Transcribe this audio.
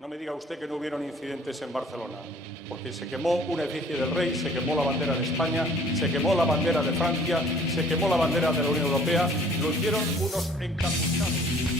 No me diga usted que no hubieron incidentes en Barcelona, porque se quemó una efigie del rey, se quemó la bandera de España, se quemó la bandera de Francia, se quemó la bandera de la Unión Europea, lo hicieron unos encapuchados.